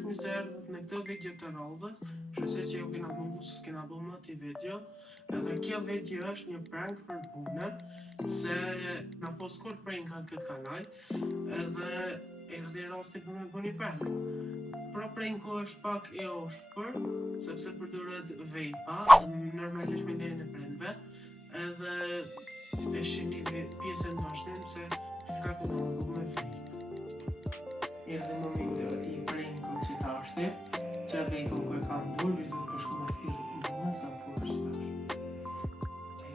njerëz mi se erdhët në këtë video të radhës. Shpresoj që ju kena mungu se s'kena bërë më ti video. Edhe kjo video është një prank për punë, se na po s'kur prank në këtë kanal, edhe erdhi rasti për me bërë një prank. Pra pranku është pak e oshpër, sepse përdoret vejpa, normalisht me lejen e prindve, edhe e shihni pjesën të vazhdim se çka kena bërë me vejp. Erdhi momenti i prankut që ta është, që vejpën ku e kam dur, vizit për shku me thirë në sa por shtash.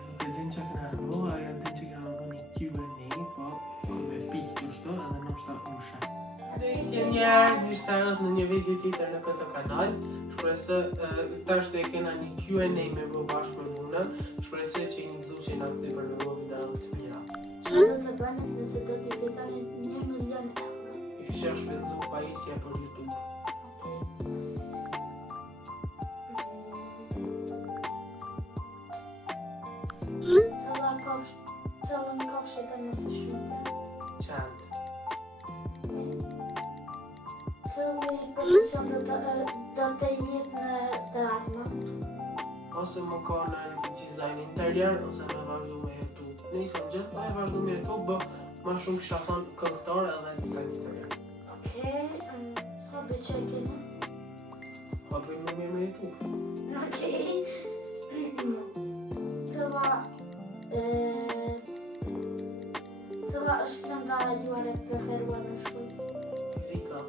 Nuk e din që kena bo, aja din që kena bo një Q&A, po me pikë qështu edhe në shta ushe. Dhejtje njerëz, mirëserët në një video tjetër në këtë kanal. Shpresë tash e kena një Q&A me bo bashkë me mune. Shpresë që i një gëzu që i nga këthi për në bo video të mira. Që do të bënë nëse do t'i fitoni 1 milion euro? I kisha shpenzu pajisja për YouTube. Cëllën kofshë të nësë shumëte? Qantë. Cëllë i profesion do të jetë në të ardhme? Ose më ka në dizajn interior, ose me vazhdu me YouTube. Nisëm gjithë, pa e vazhdu me YouTube, bë ma shumë kisha thonë këngëtar edhe dizajn interior. Hobi që e keni? Hobi më mirë me YouTube. Cëlla është kënda juare preferuar në shkollë? Fizika.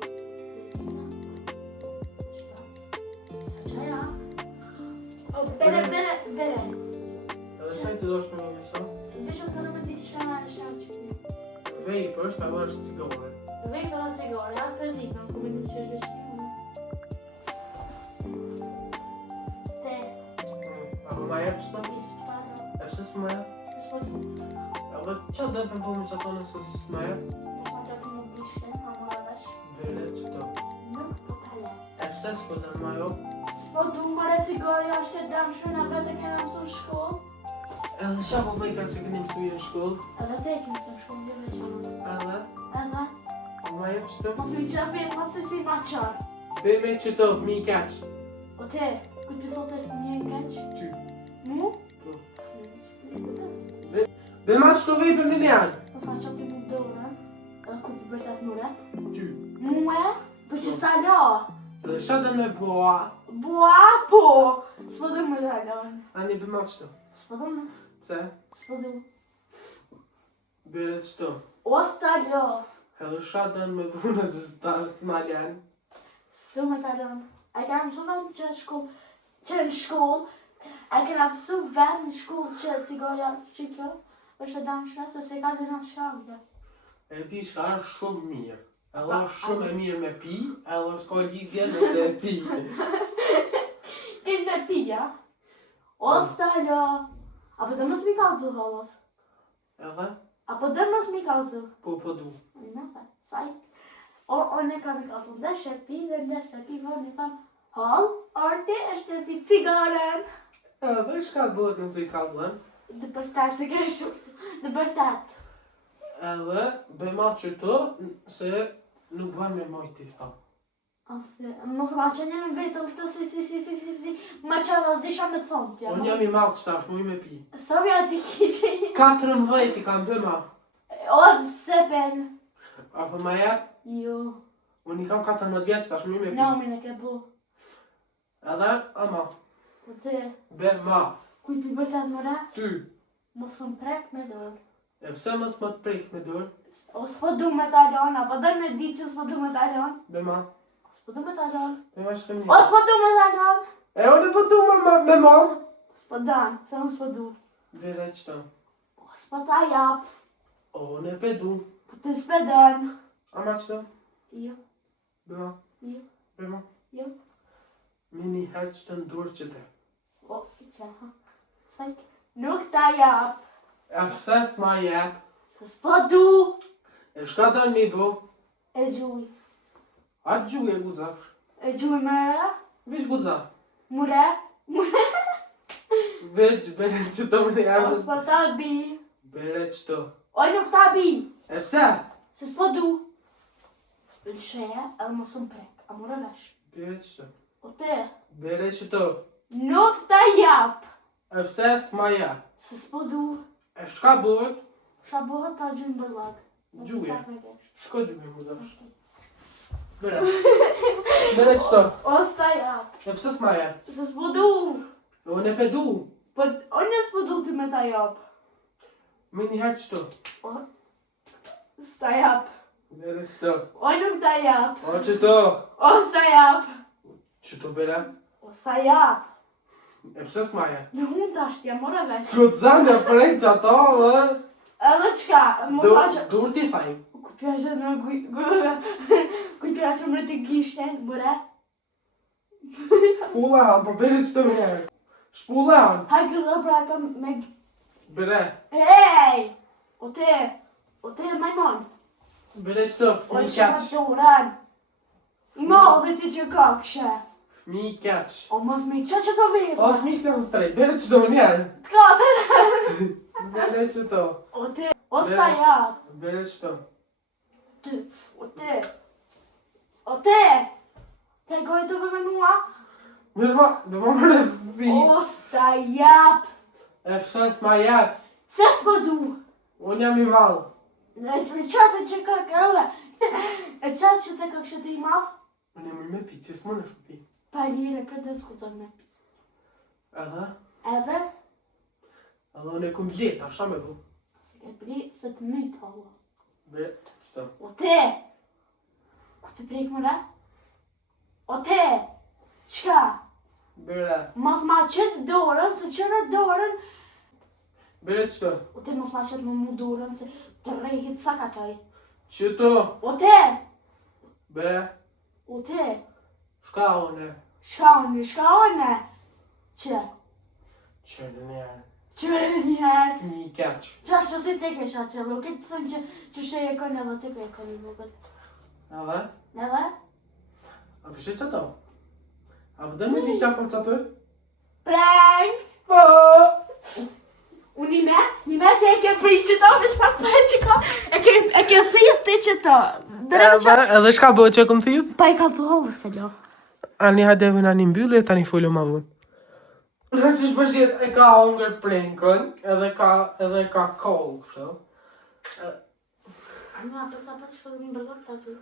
Qaja? Bere. Edhe sa i të dosh me më mëson? Vishëm të me ditë që në shërë që këmi. Vejp është, apo është cigare. Vejp edhe cigare, atë për zikën, ku me një që është Te. Apo ma jep qëto? I spitalo. E pëse s'ma jep? Të s'podu. Edhe qa dhe për po me që tonë se s'ma jep? Nësa që të nuk dishten, a më rëvesh. Bere qëto. Nuk po tale. E pëse s'po të ma jop? S'podu mëre cigare është e damshme, na vete kena mësu në shkollë. Edhe qa po bëj ka që këni mësu në shkollë? Edhe te kemi mësu në shkollë, dhe veçanë. Edhe? Po ma jep qëto? Mos mi qapi, mos se si ma qarë. Be me qëto, mi keq. O te, këtë për thote fëmije në keq? Ty. Mu? Po. Be ma qëto vej për minjarë? Mos ma qapi mu dorën, edhe ku për bërtat muret. Ty. Mu e? Për që sta la? Edhe qa dhe me boa? Bua po! S'po dhe më dalon. Ani be ma qëto? S'po dhe më. Ce? S'po dhe më. Bere qëto? O sta la. Edhe qa dhe me bune se s'ma ljen? S'do me talon. A kena mësu vend që në shkollë, a kena mësu vend në shkollë që cigaria që kjo është e damshme, se se ka dhe në shkallë. E di shka është shumë mirë. Edhe është shumë e mirë me pi, edhe s'ka lidhje nëse e pi. Kënë me pija? O stalo! Apo dhe mës mi kalzu halos? Edhe? Apo dhe mës mi kalzu? Po du. Nëfe, sajt. O ne ka mi kalzu ndesh e pi, dhe ndesh e pi, vërë mi thamë, hal, arti është e pi cigaren. Edhe shka bëhet nëse i kalzën? Dhe bërtat se ke shumë, dhe bërtat. Edhe be ma qëto se nuk bën me mojti tha. Ase, mos ma që një në vetë është si, ma që razisha me të thonë tja. Unë jam i malë qëtash, mu i me pi. Sovi ati ki që një. 14 i kam bëma. O, sepen. Apo ma jep? Jo. Unë i kam 14 vjetë qëtash, mu i me pi. Namin e ke bu. Edhe, ama. Po te, Be ma. kuj pi bërtat mëra, Ty. mos më prek me dorë. E pëse mës më të prejk me dorë? O s'po du me talon, apo dhe me di që s'po du me talon. Be ma. S'po du me talon. Be ma që të O mirë. s'po du me talon. E unë po du me marë. S'po dan, se më s'po du. Bere qëto? O s'po ta jap, O, ne pe du. po të s'pe dan. Ama qëto? Jo, Be ma. jo, Be ma. jo. Mini herë që të ndurë që te. O, që ha. Sajt, nuk ta jap. E pëse s'ma jep? Se s'po du. E shka të një bu? E gjuj. A gjuj e guzafsh? E gjuj mëre. Vish guzaf. Mure. Veç, bere qëto më një O s'po ta bi. Bere qëto? O nuk ta bi. E pëse? Se s'po du. Lësheja edhe mos më prek. A mora vesh. Bere qëto. O te, Bere qëto. nuk ta jap. E pse s'ma ja? Se s'po du. E shka bëhet? Qa bëhet ta gjynë bërlag. Gjuje. Shko gjuje mu zafsh. Bere. Bere qëto. O s'ta jap. E pse s'ma ja? Se s'po du. Unë e pedu. Po, unë s'po du ti me ta jap. Me njëherë qëto. S'ta jap. Bere qëto. O nuk ta jap. O qëto. O s'ta jap. Qëto bere? O s'ta jap. E pse s'ma ja? Në hund tash t'ja mora vesh. Këtë zanë e prejnë që ato, dhe? Edhe qka? Mos ashe... Dur t'i thaj. Ku pjashe në ku pjashe më të gishten, bëre? Shpulla hanë, po bere qëto me njerë. Shpulla hanë. Haj këzo pra kam me... Bere. Ej! O te majmon. Bere qëto, O fmi që ka keq. duran. Mo dhe ti që ka këshe. Fmi keq. O mos me që të vete. O fmi klasë të 3, bere qëto me njerë. T'ka të... Bere qëto. O s'ta jap. Bere qëto. O te. Te gojë të bëme mua? Mirë dhe ma mërë fmi. O s'ta jap. E pse s'ma jep. Se s'po du. Unë jam i malë. E qatë që ka kërëve. E qatë që te ka kështë i madhë. Unë jam i me pi, që s'më në shupi. Parire për të skuton me pi. Edhe? Edhe? Edhe unë e kum leta, sha me bu. Se ke pri se të mytë hallo. Bere qëto. O te! Ku të prejkë më re? O te! Qka? Bere. Mos ma qëtë dorën, se qënë dorën. Bere qëto. O te mos ma qëtë më mu dorën, se të rejhit sa ka taj. Qëto. O te! Bere. O te! Shka une. Shka one? Që? Qërë njerë. Qërë njerë? Fmi keq. Qash që si te kesha qëllë, o këtë të thënë që shë e kënë edhe te ke kënë i vëgët. Edhe? Edhe? A përshë qëto? A përdo me di qa për qëto? Prank! Po! Unë një me te e ke pri qëto, veç pak për që ka, e ke thjes te qëto. Edhe shka bëhet që e këmë thidh? Pa i ka të hollë se lo. Ani hadeve në një mbyllje, tani folio ma vunë. Nësi shpëshjet e ka hongër prenkën, edhe ka kollë, kështë. Anja, për sa për të shtë një bërlok të aty.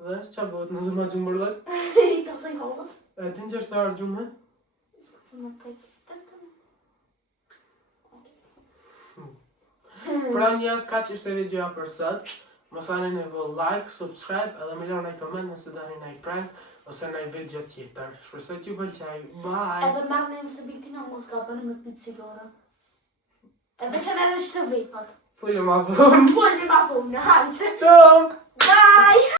Dhe, qa bëhet nëse ma gjumë bërlek? I të pësën kollës. E ti në që është të arë gjumë? Së më prejtë. Pra njës, ka që ishte videoja për sët. Mos ani në vë like, subscribe, edhe me lërë në i comment nëse dani në i prank, ose në i video tjetër. Shpresoj t'ju pëlqej. Bye! Edhe mërë në imë se biktina muzika, bënë me pitë sigara. E veç e në edhe që të vejpat. Folio ma vunë. Folë ma vunë, hajtë. Tonk! Bye!